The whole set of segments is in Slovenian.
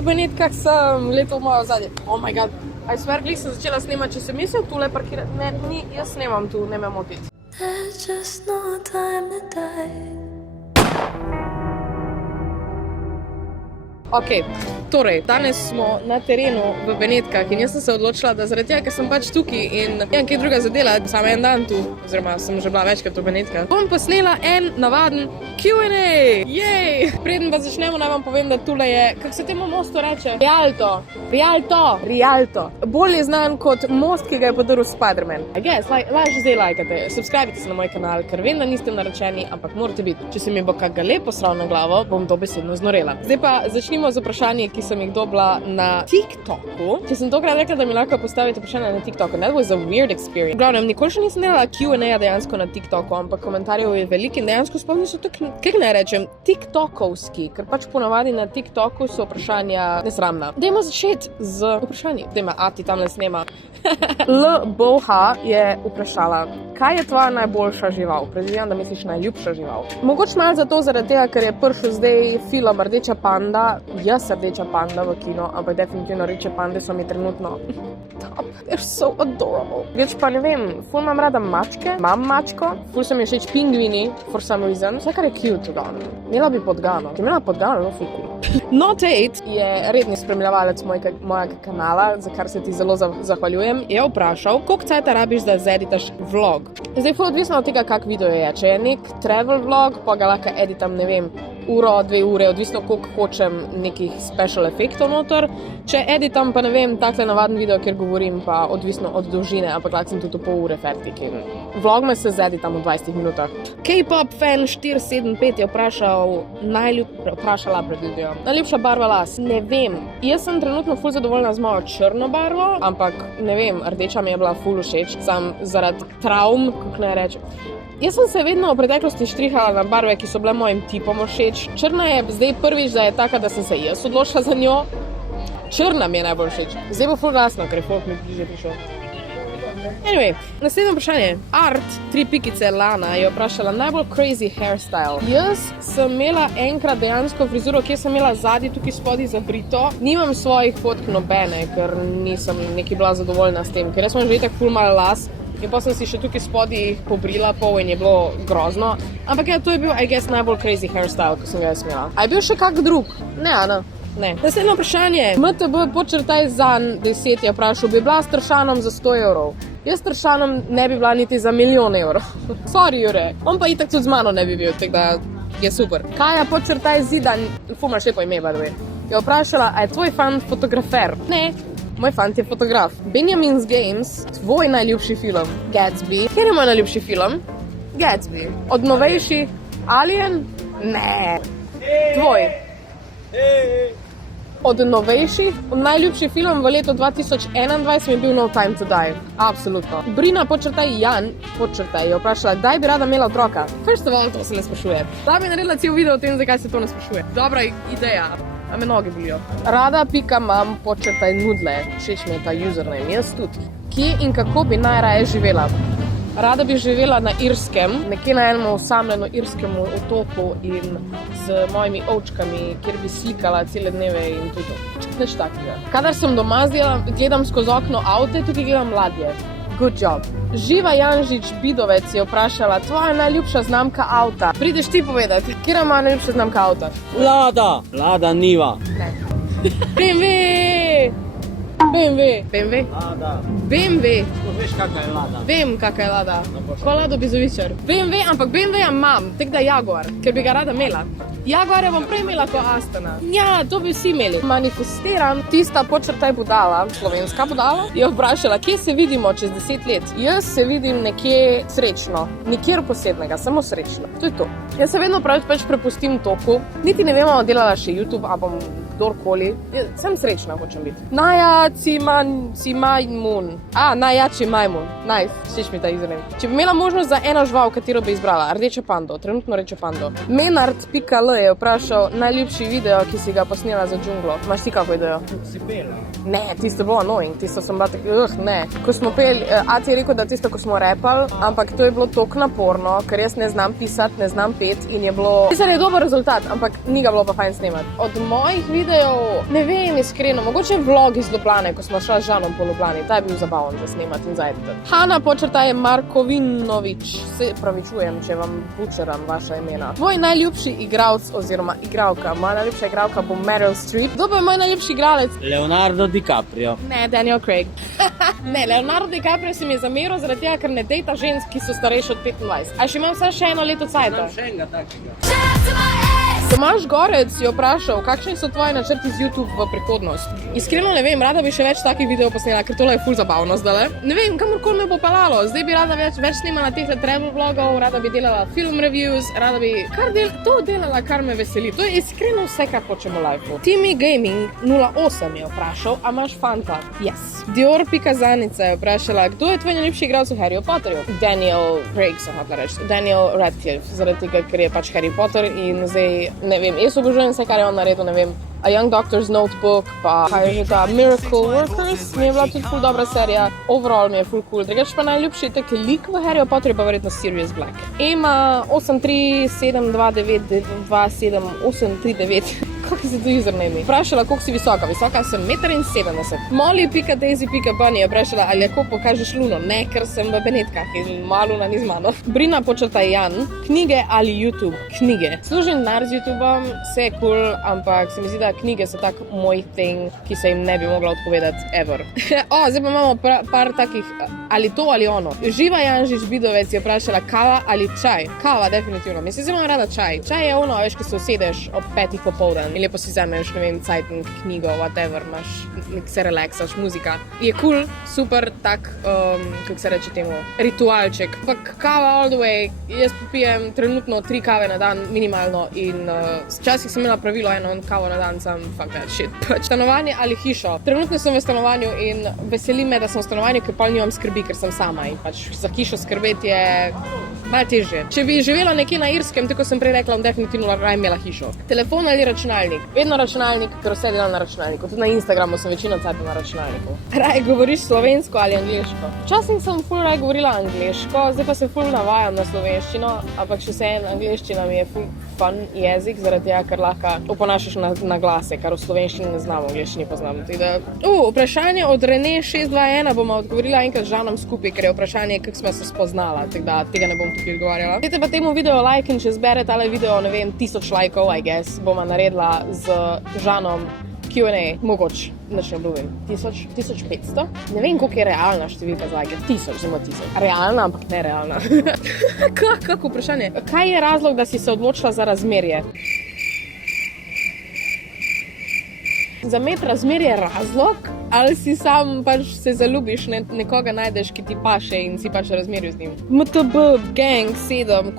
v Benetkah sem leto malo zadnje. Oh my god, I swear, glih sem začela snemati, če sem mislil tule parkirati. Ne, jaz snemam tu, ne me motiti. There's just no time to die. Ok, torej, danes smo na terenu v Benetkah in jaz sem se odločila, da zaradi tega, ker sem pač tukaj in nimam kaj druga zadela, samo en dan tu, oziroma sem že bila večkrat v Benetkah, bom posnela en navaden Q&A! Jej! Preden pa začnemo, naj vam povem, da tule je, kako se temu mostu reče? Rialto. Bolj je znan kot most, ki ga je podaril Spider-Man. I guess, zdaj lajkate, subscribite se na moj kanal, ker vem, da niste naročeni, ampak morate biti. Če se mi bo kak lep posral na glavo, bom dobesedno znorela. Zdaj pa začnimo z vprašanji, ki sem jih dobila na TikToku. Če sem tokrat rekla, da mi lahko postavite vprašanje na TikToku, that was a weird experience. Glavnem, nikoli še nisem delala Q&A dejansko na TikToku, ampak komentarjev je veliko in dejansko sploh niso tako, kako naj rečem, tiktokovski, ker pač ponavadi na TikToku so vprašanja nesramna. Dajmo začeti z vprašanji. Dajmo, Ati tam ne snema. L. Boha je vprašala, kaj je tvoja najboljša žival? Predvidevam, da misliš najljubša žival. Mogoče malo zato zaradi tega, ker je prišel zdaj film Rdeča panda. Jaz Rdeča panda v kino, ampak definitivno Rdeče pande so mi trenutno top. They're so adorable. Več pa ne vem, ful imam rada mačke, imam mačko, ful se mi všeč pingvini, for some reason. Vse, kar je cute, glavno. Imela bi podgano. Če imela podgano, no ful cool. Not 8 je redni spremljevalec mojega kanala, za kar se ti zelo zahvaljujem, je vprašal, koliko cajta rabiš, da editaš vlog. Zdaj ful odvisno od tega, kak video je. Če je nek travel vlog, pa ga lahko editam, ne vem, uro, 2 ure, odvisno koliko hočem nekih special efektov noter. Če editam pa ne vem, takle navaden video, kjer govorim, pa odvisno od dolžine, ampak lahko sem tudi pol ure fertik. Vlogme se zeditam v 20 minutah. K-pop fan 475 je vprašala pred video. Najljubša barva las? Ne vem. Jaz sem trenutno ful zadovoljna z mojo črno barvo, ampak ne vem, rdeča mi je bila ful všeč, sam zaradi travm, kako naj rečem. Jaz sem se vedno v preteklosti štrihala na barve, ki so bile mojim tipom všeč. Črna je zdaj prvič, da je taka, da sem se jaz odločila za njo. Črna mi je najbolj všeč. Zdaj bo ful glasno, ker je folk mi bliže prišel. Anyway, naslednje vprašanje. Art, 3 pikice Lana, je vprašala najbolj crazy hairstyle. Jaz sem imela enkrat dejansko frizuro, kjer sem imela zadnji tukaj spodaj zabrito. Nimam svojih fotk nobene, ker nisem neki bila zadovoljna s tem, ker jaz sem že itak ful malo las. In pa sem si še tukaj spodaj pobrila pol in je bilo grozno. Ampak ja, to je bil, I guess, najbolj crazy hairstyle, ko sem ga jaz imela. A je bil še kak drug? Ne. Naslednje vprašanje. MTB_zan10 je vprašal, bi bila s Tršanom za 100 evrov. Jaz s Tršanom ne bi bila niti za 1 000 000 evrov. Sorry, Jure. On pa itak tudi z mano ne bi bil, tako da je super. Kaja_Zidan, ful imaš lepo ime, by the way, je vprašala, a je tvoj fan fotografer? Ne. Moj fant je fotograf. Benjamin's Games, tvoj najljubši film? Gatsby. Kjer je moj najljubši film? Gatsby. Od novejši? Alien? Ne. Tvoj? Od novejših? Najljubši film v letu 2021 je bil No Time to Die. Absolutno. Brina_Jan_ je vprašala, kdaj bi rada imela otroka? First of all, to se ne sprašuje. Da bi naredila cel video o tem, zakaj se to ne sprašuje. Dobra ideja. A me noge bolijo. Rada.mam_nudle. Všeč mi je ta username. Jaz tudi. Kje in kako bi najraje živela? Rada bi živela na Irskem, nekje na enem osamljeno irskem otoku in z mojimi ovčkami, kjer bi slikala cele dneve in tudi nič takega. Kadar sem doma, gledam skozi okno avte, tukaj gledam ladje. Good job. Živa Janžič Bidovec je vprašala, tvoja najljubša znamka avta. Prideš ti povedati, kjer je moja najljubša znamka avta? Lada Niva. Ne. BMW. Lada. BMW. Veš, kakva je Lada? Vem, kakva je Lada. Ko Lado Bizovičar. BMW, ampak BMW-ja imam, tako da Jaguar, ker bi ga rada imela. Jaguarja bom prej imela kot Astana. Ja, to bi vsi imeli. Manifestiram, tista _budala, slovenska budala, je vprašala, kje se vidimo čez 10 let. Jaz se vidim nekje srečno, nikjer posebnega, samo srečno. To je to. Jaz se vedno pač prepustim toku, niti ne vemo, delala še YouTube, a bom kdorkoli. Sem srečna, hočem biti. Najjači majmun. Najjači majmun. Nice, všeč mi ta izraz. Če bi imela možnost za eno žival, katero bi izbrala, rdečo pando, trenutno rdečo pando. Menard.l je vprašal najljubši video, ki si ga posnela za džunglo. Imaš ti kako idejo? Si pela. Ne, tisto je bilo annoying, tisto sem bila tako, ne. Ko smo peli, Ati je rekel, da tisto, ko smo repali, ampak to je bilo toliko naporno, ker jaz ne znam pisati, ne znam peti in je bilo... Pisali je dober rezultat, ampak ni ga bilo pa fajn snemati. Od mojih videov, ne vem iskreno, mogoče vlog iz Ljubljane, ko smo šla z Žanom po Ljubljani, ta je bil zabaven za snemati in zajeti. Hanna počrtaje Markovinovič, se pravičujem, če vam bučeram vaša imena. Tvoj najljubši igralec oziroma igralka, moja najljubša igralka bo Meryl Streep. Kdo pa je moj najljubši igralec? Leonardo DiCaprio. Ne, Daniel Craig. Ne, Leonardo DiCaprio se mi je zameril zaradi tega, ker ne dejta žensk, ki so starejše od 25. A še imam vse še eno leto cajta? Še enega takega. Tomaž Gorec je vprašal, kakšni so tvoji načrti z YouTube v prihodnost. Iskreno ne vem, rada bi še več takih videov posnela, ker tole je ful zabavno zdaj. Ne vem, kamorkoli me bo pelalo. Zdaj bi rada več snimala teh travel vlogov, rada bi delala film reviews, rada bi to delala, kar me veseli. To je iskreno vse, kar hočemo v lifeu. Timmy Gaming 08 je vprašal, a imaš fanta? Yes. Dior.zanica je vprašala, kdo je tvoj najljubši igralec v Harryju Potterju? Daniel Craig se hotla reči. Daniel Radcliffe, zaradi tega, ker je pač Harry Potter in zdaj ne vem, jaz obožujem vse, kar je on naredil, ne vem. A Young Doctor's Notebook, pa kaj je že ta Miracle Workers, mi je bila tudi ful dobra serija. Overall mi je ful cool. Drugač pa najljubši tak lik v Harryju Potterju pa verjetno Sirius Black. Ema 83729273839. Kako se to username? Vprašala, koliko si visoka. Visoka sem 1,70 m. Molly.daisy.bunny je vprašala, ali lahko pokažeš luno. Ne, ker sem v Benetkah in malo luna ni z mano. Brina počrtaj Jan. Knjige ali YouTube? Knjige. Služim denar z YouTubeom, vse je cool, ampak se mi zdi, da knjige so tak moj thing, ki se jim ne bi mogla odpovedati ever. Zdaj pa imamo par takih, ali to ali ono. Živa Janžič Bidovec je vprašala, kava ali čaj? Kava, definitivno. Mislim, zelo imam rada čaj. Čaj je ono, veš, ko se usedeš ob 5 popoldan in lepo si vzameš, ne vem, cajtnik, knjigo, whatever, imaš, se relaksaš, muzika. Je cool, super, tak, kako se reče temu, ritualček. Ampak kava all the way, jaz popijem trenutno 3 kave na dan minimalno in včasih sem imela pravilo eno kavo na dan, sam fuck that shit. Stanovanje ali hišo? Trenutno sem v stanovanju in veseli me, da sem v stanovanju, ker pa nimam skrbi, ker sem sama in pač za hišo skrbeti je malo težje. Če bi živela nekje na Irskem, tako sem prej rekla, bom definitivno raje imela hišo. Telefon ali računalnik? Vedno računalnik, ker vse delam na računalniku. Tudi na Instagramu sem večino cajta na računalniku. Raje govoriš slovensko ali angleško? Včasih sem ful raje govorila angleško, zdaj pa se ful navajam na slovenščino, ampak še vseeno angleščina mi je ful fun jezik, zaradi tega, ker lahko oponašaš na glase, kar v slovenščini ne znam, v angleščini poznam. Vprašanje od Rene 621 bomo odgovorila enkrat z Žanom skupaj, ker je vprašanje, kako smo se spoznala, tako da tega ne bom tukaj odgovarjala. Dajte pa temu video like in če zbere tale video, ne vem, 1000 lajkov, I guess, bomo naredila z Žanom Q&A, mogoče, nič ne obljubim. 1500? Ne vem, koliko je realna številka za like. 1000, zelo 1000. Realna, ampak nerealna. Kako vprašanje? Kaj je razlog, da si se odločila za razmerje? Za imeti razmerje razlog, ali si sam pač se zaljubiš, nekoga najdeš, ki ti paše in si pač v razmerju z njim. MTB, gang, 7,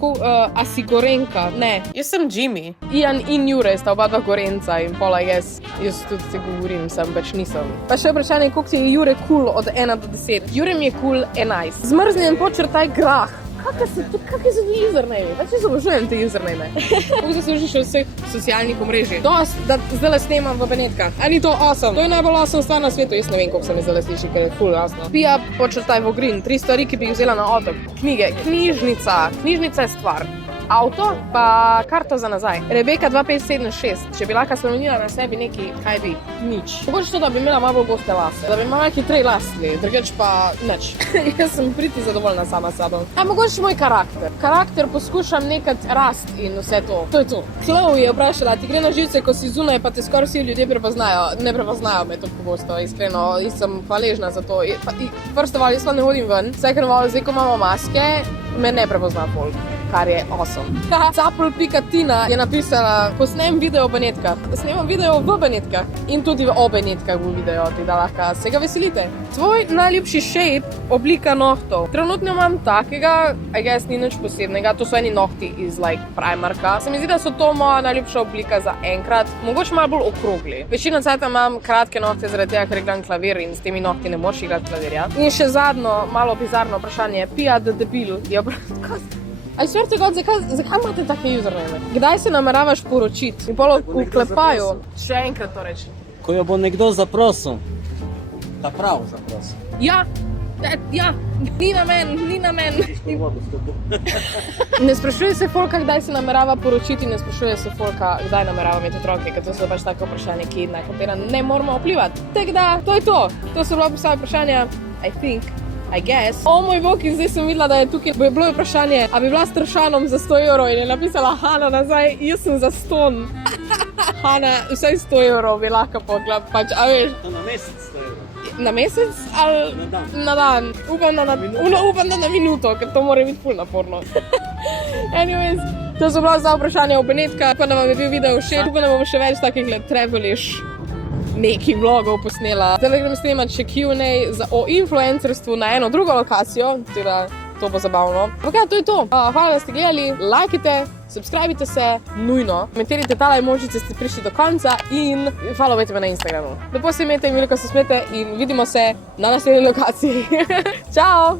a si Gorenka? Ne, jaz sem Jimmy. Ian in Jure sta oba dva Gorenca in pola jaz tudi se govorim, sem pač nisem. Pa še vprašanje, koliko ti je Jure cool od 1 do 10? Jure mi je cool 11. Zmrznjen počrtaj Grah. Kakaj so ti username? Pač jaz obožujem te username. Kako se služiš v vseh socialnih omrežjih? Dost, da zdaj snemam v Benetkah. A ni to awesome? To je najbolj awesome stvar na svetu. Jaz ne vem, koliko se mi zdaj sliši, ker je full awesome. Pija počrtaj Vogrin. 3 stvari, ki bi jih vzela na otok. Knjige. Knjižnica. Knjižnica je stvar. Avto, pa karto za nazaj. Rebeka 2576. Če bi lahko spremenila na sebi neki, kaj bi? Nič. Mogoče to, da bi imela malo bolj goste lase. Da bi imela neki 3 lasli, drugač pa nič. Jaz sem priti zadovoljna sama s sabo. A mogoče moj karakter. Karakter poskušam nekaj rast in vse to. To je to. Chloe je vprašala, ti gre na živce, ko si zunaj, pa te skoraj vsi ljudje prepoznajo. Ne prepoznajo me to pogosto, iskreno. Jaz sem hvaležna za to. Prvo of all, jaz pa ne hodim ven. Second of all, zdaj, ko imamo maske, me ne prepozna folk. Kar je awesome. Capul.tina je napisala, posnem video v Benetkah. Snemam video v Benetkah in tudi o Benetkah v video, da lahko se ga veselite. Tvoj najljubši shape, oblika nohtov. Trenutno imam takega, I guess ni nič posebnega, to so eni nohti iz Primarka. Se mi zdi, da so to moja najljubša oblika za enkrat, mogoče malo bolj okrogli. Večino cajta imam kratke nohte, zaradi tega, ker igram klavir in s temi nohti ne moreš igrati klavirja. In še zadnjo, malo bizarno vprašanje, Pija the Debil je Aj svrte god, zakaj imate take username? Kdaj se nameravaš poročiti? In polo vklepaju. Še enkrat to reči. Ko jo bo nekdo zaprosil. Ta prav zaprosil. Ja, ni na men. Ne sprašuje se folka, kdaj se namerava poročiti, ne sprašuje se folka, kdaj namerava imeti otroke, ker to so pač tako vprašanje, na katera ne moramo vplivati. Tako da, to je to. To so bila postavljena vprašanja, I guess. O moj bog, in zdaj sem videla, da je tukaj bilo vprašanje, a bi bila s Tršanom za 100 evrov in je napisala Hana nazaj, jaz sem za ston. Hana, vsaj 100 evrov bi lahko pogla, pač, a veš. To na mesec 100 evrov. Na mesec ali na dan? Upam, da na minuto, ker to mora biti ful naporno. Anyways, to so bila za vprašanja o Benetka, pa da vam je bil video všeč, upam, da bomo še več takih traveliš nekih vlogov posnela. Zdaj grem snemati še Q&A o influencerstvu na eno drugo lokacijo, teda to bo zabavno. Ampak ja, to je to. Hvala, da ste gledali, lajkite, subscribite se, nujno. Komentirajte tale emoji, če ste prišli do konca in followajte me na Instagramu. Lepo se imejte in veliko se smete in vidimo se na naslednji lokaciji. Čau!